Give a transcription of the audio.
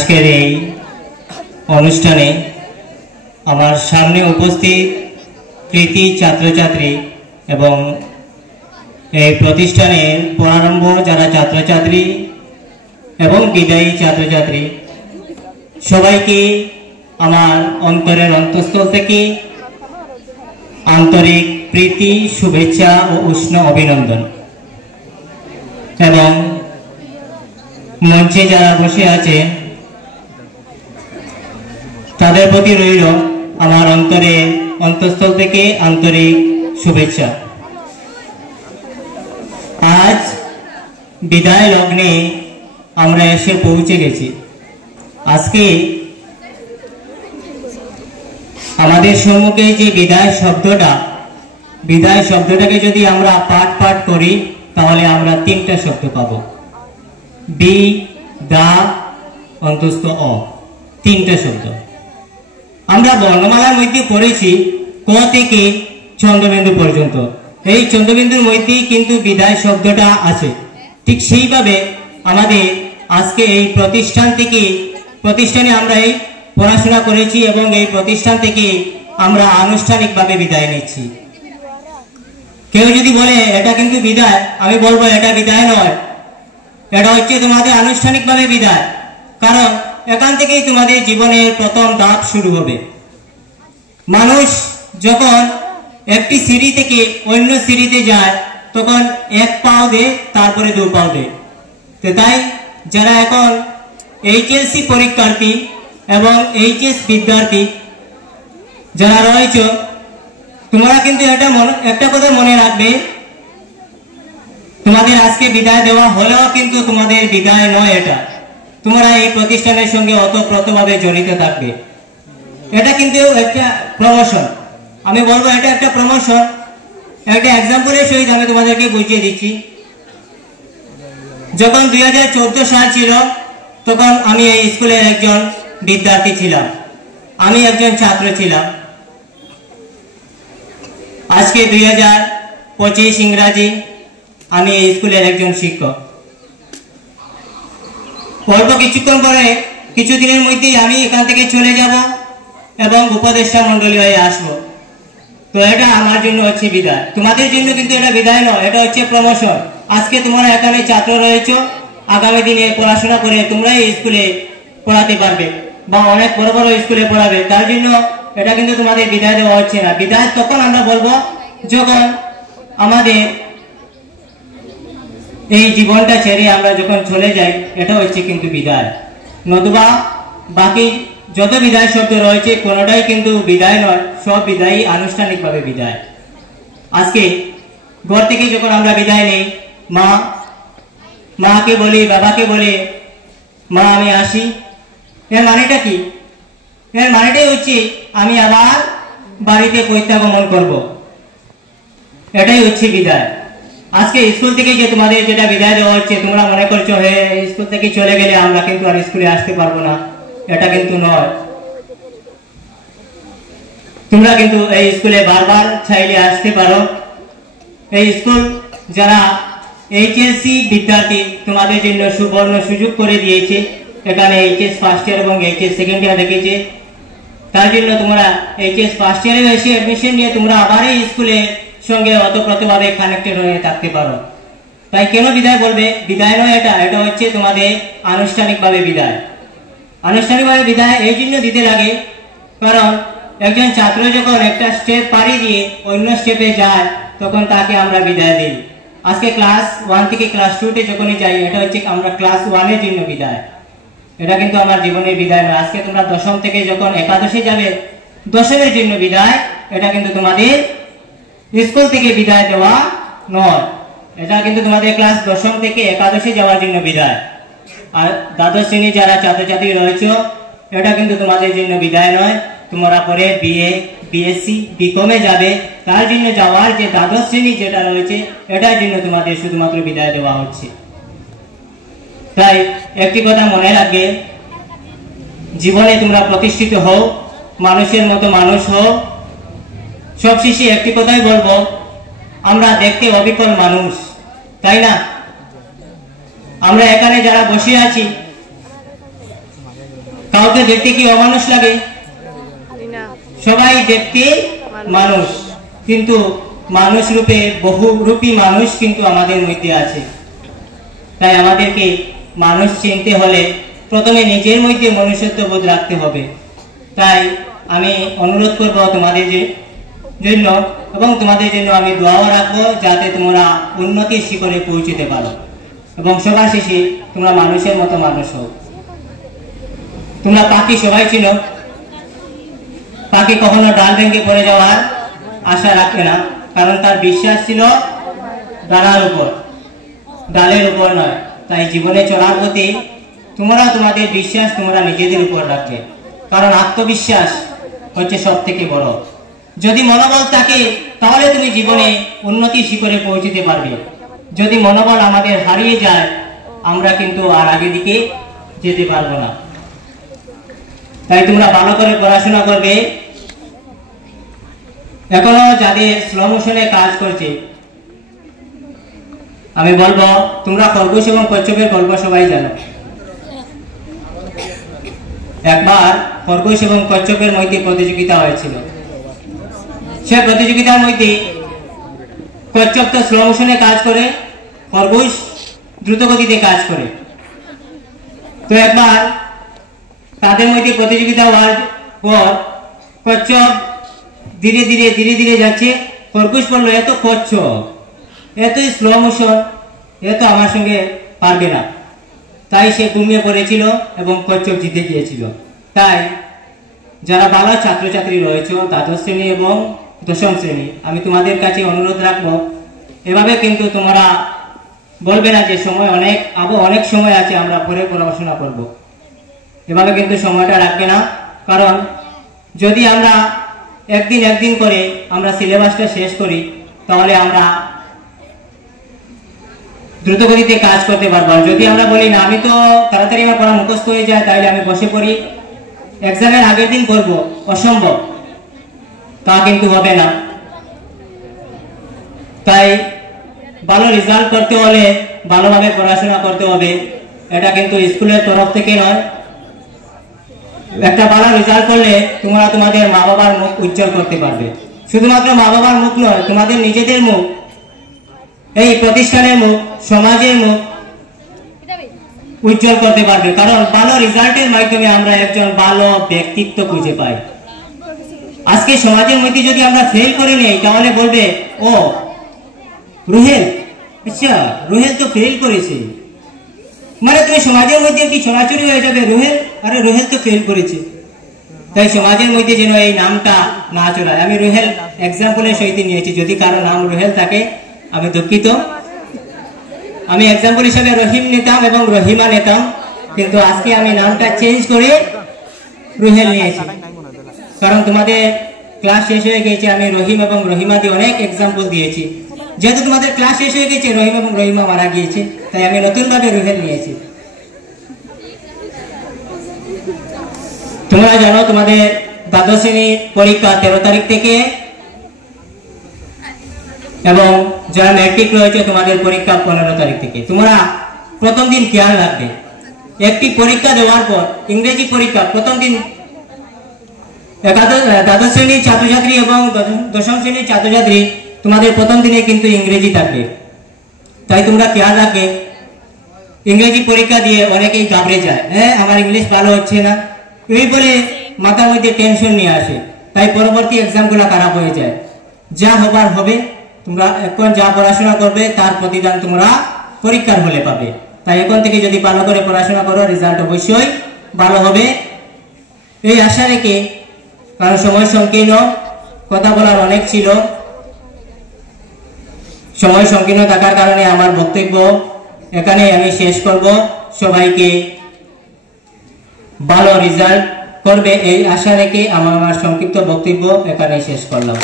আজকের এই অনুষ্ঠানে আমার সামনে উপস্থিত কৃতি ছাত্রছাত্রী এবং এই প্রতিষ্ঠানের প্রারম্ভ যারা ছাত্রছাত্রী এবং বিদায়ী ছাত্রছাত্রী সবাইকে আমার অন্তরের অন্তঃস্থল থেকে আন্তরিক প্রীতি শুভেচ্ছা ও উষ্ণ অভিনন্দন। এবং মঞ্চে যারা বসে আছে তাদের প্রতি রইল আমার অন্তরের অন্তঃস্থল থেকে আন্তরিক শুভেচ্ছা। আজ বিদায় লগ্নে আমরা এসে পৌঁছে গেছি। আজকে আমাদের সম্মুখে যে বিদায় শব্দটাকে যদি আমরা পাঠ করি তাহলে আমরা তিনটা শব্দ পাবো, বি দা অন্তস্থ অ, তিনটা শব্দ। আমরা বর্ণমালার মধ্যে পড়েছি ক থেকে চন্দ্রবিন্দু পর্যন্ত। এই চন্দ্রবিন্দুর মধ্যেই কিন্তু বিদায় শব্দটা আছে। ঠিক সেইভাবে আমাদের আজকে এই প্রতিষ্ঠানে আমরা এই পড়াশোনা করেছি এবং এই প্রতিষ্ঠান থেকে আমরা আনুষ্ঠানিকভাবে বিদায় নিচ্ছি। কেউ যদি বলে এটা কিন্তু বিদায়, আমি বলবো এটা বিদায় নয়, এটা হচ্ছে তোমাদের আনুষ্ঠানিকভাবে বিদায়। কারণ এখান থেকেই তোমাদের জীবনের প্রথম ধাপ শুরু হবে। মানুষ যখন একটি সিঁড়ি থেকে অন্য সিঁড়িতে যায় তখন এক পাও দে, তারপরে দু পাও দে। তো তাই যারা এখন এইচএসসি পরীক্ষার্থী এবং এইচএস বিদ্যার্থী যারা রয়েছে, তোমরা কিন্তু একটা কথা মনে রাখবে, তোমাদের আজকে বিদায় দেওয়া হলেও কিন্তু তোমাদের বিদায় নয়। এটা তোমরা এই প্রতিষ্ঠানের সঙ্গে ওতপ্রোতভাবে জড়িত থাকবে। এটা কিন্তু একটা প্রমোশন। আমি বলবো এটা একটা প্রমোশন। একটা এক্সাম্পলের সহিত আমি তোমাদেরকে বুঝিয়ে দিচ্ছি। যখন 2014 সাল ছিল তখন আমি এই স্কুলের একজন বিদ্যার্থী ছিলাম, আমি একজন ছাত্র ছিলাম। আজকে 2025 ইংরাজি, আমি এই স্কুলের একজন শিক্ষক। অল্প কিছুক্ষণ পরে, কিছুদিনের মধ্যেই আমি এখান থেকে চলে যাব এবং উপদেষ্টা মন্ডলী হয়ে আসবো। তো এটা আমার জন্য হচ্ছে বিদায়, তোমাদের জন্য কিন্তু এটা বিদায় নয়, এটা হচ্ছে প্রমোশন। আজকে তোমরা এখানে ছাত্র রয়েছো, আগামী দিনে পড়াশোনা করে তোমরা এই স্কুলে পড়াতে পারবে বা অনেক বড় বড় স্কুলে পড়াবে। তার জন্য এটা কিন্তু তোমাদের বিদায় দেওয়া হচ্ছে না। বিদায় তখন আমরা বলবো যখন আমাদের এই জীবনটা ছেড়ে আমরা যখন চলে যাই, এটা হচ্ছে কিন্তু বিদায়। নতুবা বাকি যত বিদায় শব্দ রয়েছে কোনোটাই কিন্তু বিদায় নয়, সব বিদায়ই আনুষ্ঠানিকভাবে বিদায়। আজকে ঘর থেকে যখন আমরা বিদায় নেই, মাকে বলি, বাবাকে বলি, মা আমি আসি, এর মানেটা কি? এর মানেটাই হচ্ছে আমি আবার বাড়িতে প্রত্যাগমন করব। এটাই হচ্ছে বিদায়। আজকে স্কুল থেকে যে তোমাদের যেটা বিদায় দেওয়া হচ্ছে, তোমরা মনে করছো হ্যাঁ স্কুল থেকে চলে গেলে আমরা কিন্তু আর স্কুলে আসতে পারবো না, এটা কিন্তু নয়। তোমরা কিন্তু এই স্কুলে বারবার চাইলে আসতে পারো। এই স্কুল যারা এইচএসসি বিদ্যার্থী তোমাদের জন্য সুবর্ণ সুযোগ করে দিয়েছে। এখানে এইচএস ফার্স্ট ইয়ার এবং এইচএস সেকেন্ড ইয়ার রেখেছে। তার জন্য তোমরা এইচএস ফার্স্ট ইয়ারে এসে অ্যাডমিশন নিয়ে তোমরা আবার এই স্কুলের সঙ্গে ওতপ্রোতভাবে কানেক্টেড হয়ে থাকতে পারো। তাই কেন বিদায় বলবে? বিদায় নয় এটা, এটা হচ্ছে তোমাদের আনুষ্ঠানিকভাবে বিদায়। আনুষ্ঠানিকভাবে বিদায় এই জন্য দিতে লাগে কারণ একজন ছাত্র যখন একটা স্টেপ পাড়ি দিয়ে অন্য স্টেপে যায় তখন তাকে আমরা বিদায় দিই। আজকে ক্লাস 1 থেকে ক্লাস 2তে যখনই যাই, এটা হচ্ছে আমরা ক্লাস 1-এর জন্য বিদায়। এটা কিন্তু আমার জীবনের বিদায় নয়। আজকে তোমরা দশম থেকে যখন একাদশে যাবে, দশমের জন্য বিদায়। এটা কিন্তু তোমাদের স্কুল থেকে বিদায় দেওয়া নয়, এটা কিন্তু তোমাদের ক্লাস দশম থেকে একাদশে যাওয়ার জন্য বিদায়। আর দ্বাদশ শ্রেণী যারা ছাত্রছাত্রী রয়েছে, এটা কিন্তু তোমাদের জন্য বিদায় নয়। তোমরা পরে বিএ, বিএসসি, বিকমে যাবে, তার জন্য যাওয়ার যে দ্বাদশ শ্রেণী যেটা রয়েছে, এটার জন্য তোমাদের শুধুমাত্র বিদায় দেওয়া হচ্ছে। তাই একটি কথা মনে রাখবে, জীবনে তোমরা প্রতিষ্ঠিত হও, মানুষের মতো মানুষ হও। সবশেষে একটি কথাই বলবো, আমরা দেখতে অবিকল মানুষ, তাই না? আমরা এখানে যারা বসে আছি কাউকে দেখতে কি অমানুষ লাগে? সবাই দেখতে মানুষ, কিন্তু মানুষ রূপে বহুরূপী মানুষ কিন্তু আমাদের মধ্যে আছে। তাই আমাদেরকে মানুষ চিনতে হলে প্রথমে নিজের মধ্যে মনুষ্যত্ববোধ রাখতে হবে। তাই আমি অনুরোধ করব তোমাদের জন্য, এবং তোমাদের জন্য আমি দোয়াও রাখবো যাতে তোমরা উন্নতির শিখরে পৌঁছতে পারো এবং সবার শেষে তোমরা মানুষের মতো মানুষ হও। তোমরা পাখি সবাই ছিল, পাখি কখনো ডাল ভেঙে পড়ে যাওয়ার আশা রাখে না, কারণ তার বিশ্বাস ছিল ডানার উপর, ডালের উপর নয়। তাই জীবনে চলার পথে তোমরা তোমাদের বিশ্বাস তোমরা নিজেদের উপর রাখবে, কারণ আত্মবিশ্বাস হচ্ছে সব থেকে বড়। যদি মনোবল থাকে তাহলে তুমি জীবনে উন্নতির শিখরে পৌঁছতে পারবে। যদি মনোবল আমাদের হারিয়ে যায় আমরা কিন্তু আর আগে দিকে যেতে পারবো না। তাই তোমরা ভালো করে পড়াশোনা করবে। এখনো যাদের স্লো মোশনে কাজ করছে আমি বলবো তোমরা খরগোশ এবং কচ্ছপের গল্প সবাই জানো। একবার খরগোশ এবং কচ্ছপের মধ্যে প্রতিযোগিতা হয়েছিল। সে প্রতিযোগিতার মধ্যে কচ্ছপ তো স্লো মোশনে কাজ করে, খরগোশ দ্রুত গতিতে কাজ করে। তো একবার তাদের মধ্যে প্রতিযোগিতা হওয়ার পর কচ্ছপ ধীরে ধীরে যাচ্ছে, খরগোশ বলল এত কচ্ছপ, এত স্লো মোশন, এ তো আমার সঙ্গে পারবে না। তাই সে ঘুমিয়ে পড়েছিল এবং কচ্ছপ জিতে গিয়েছিল। তাই যারা ভালো ছাত্রছাত্রী রয়েছে দ্বাদশ শ্রেণী এবং দশম শ্রেণী, আমি তোমাদের কাছে অনুরোধ রাখবো এভাবে কিন্তু তোমরা বলবে না যে সময় অনেক সময় আছে আমরা পরে পড়াশোনা করব। এভাবে কিন্তু সময়টা রাখবে না, কারণ যদি আমরা একদিন করে আমরা সিলেবাসটা শেষ করি তাহলে আমরা দ্রুত গতিতে কাজ করতে পারবো। যদি আমরা বলি না আমি তো তাড়াতাড়ি আমার পড়া মুখস্থ হয়ে যায় তাহলে আমি বসে পড়ি, এক্সামের আগের দিন করবো, অসম্ভব, তা কিন্তু হবে না। তাই ভালো রেজাল্ট করতে হলে ভালোভাবে পড়াশোনা করতে হবে। এটা কিন্তু স্কুলের তরফ থেকে নয়। একটা ভালো রেজাল্ট করলে তোমরা তোমাদের মা বাবার মুখ উজ্জ্বল করতে পারবে। শুধুমাত্র মা বাবার মুখ নয়, তোমাদের নিজেদের মুখ, এই প্রতিষ্ঠানের মুখ, সমাজের মুখ উজ্জ্বল করতে পারবে। কারণ ভালো রেজাল্টের মাধ্যমে আমরা একজন ভালো ব্যক্তিত্ব খুঁজে পাই। আজকে সমাজের মধ্যে যদি আমরা ফেল করে নেই তাহলে বলবে ও রুহেল, আচ্ছা রুহেল তো ফেল করেছে, মানে তুমি সমাজের মধ্যে কি ছড়াছড়ি হয়ে যাবে, রুহেল, আরে রুহেল তো ফেল করেছে। তাই সমাজের মধ্যে যেন এই নামটা না চড়ায়। আমি রুহেল এক্সাম্পলের সহিত নিয়েছি, যদি কারো নাম রুহেল থাকে আমি দুঃখিত। আমি এক্সাম্পল হিসাবে রহিম নিতাম এবং রহিমা নিতাম, কিন্তু আজকে আমি নামটা চেঞ্জ করে রুহেল নিয়েছি, কারণ তোমাদের ক্লাস শেষ হয়ে গেছে। আমি রহিম এবং রহিমা দিয়ে অনেক এক্সাম্পল দিয়েছি। যেহেতু তোমাদের ক্লাস শেষ হয়ে গেছে, রহিম এবং রহিমা মারা গিয়েছে, তাই আমি নতুনভাবে রুহেল নিয়েছি। তোমরা জানো তোমাদের দ্বাদশ শ্রেণীর পরীক্ষা 13 তারিখ থেকে, এবং যারা ম্যাট্রিক রয়েছে তোমাদের পরীক্ষা 15 তারিখ থেকে। তোমরা প্রথম দিন খেয়াল রাখবে, একটি পরীক্ষা দেওয়ার পর ইংরেজি পরীক্ষা প্রথম দিন দ্বাদশ শ্রেণীর ছাত্রছাত্রী এবং দশম শ্রেণীর ছাত্রছাত্রী তোমাদের প্রথম দিনে কিন্তু ইংরেজি থাকবে। তাই তোমরা খেয়াল রাখবে, ইংরেজি পরীক্ষা দিয়ে অনেকেই ঘাবড়ে যায়, হ্যাঁ আমার ইংলিশ ভালো হচ্ছে না, এই বলে মাথার মধ্যে টেনশন নিয়ে আসে। তাই পরবর্তী এক্সামগুলো খারাপ হয়ে যায়। যা হবার হবে, তোমরা এখন যা পড়াশোনা করবে তার প্রতিদান তোমরা পরীক্ষার হলে পাবে। তাই এখন থেকে যদি ভালো করে পড়াশোনা করো রেজাল্ট অবশ্যই ভালো হবে এই আশা রেখে, কারণ সময় সংকীর্ণ, কথা বলার অনেক ছিল, সময় সংকীর্ণ থাকার কারণে আমার বক্তব্য এখানে আমি শেষ করব। সবাইকে ভালো রেজাল্ট করবে এই আশা রেখে আমার সংক্ষিপ্ত বক্তব্য এখানে শেষ করলাম।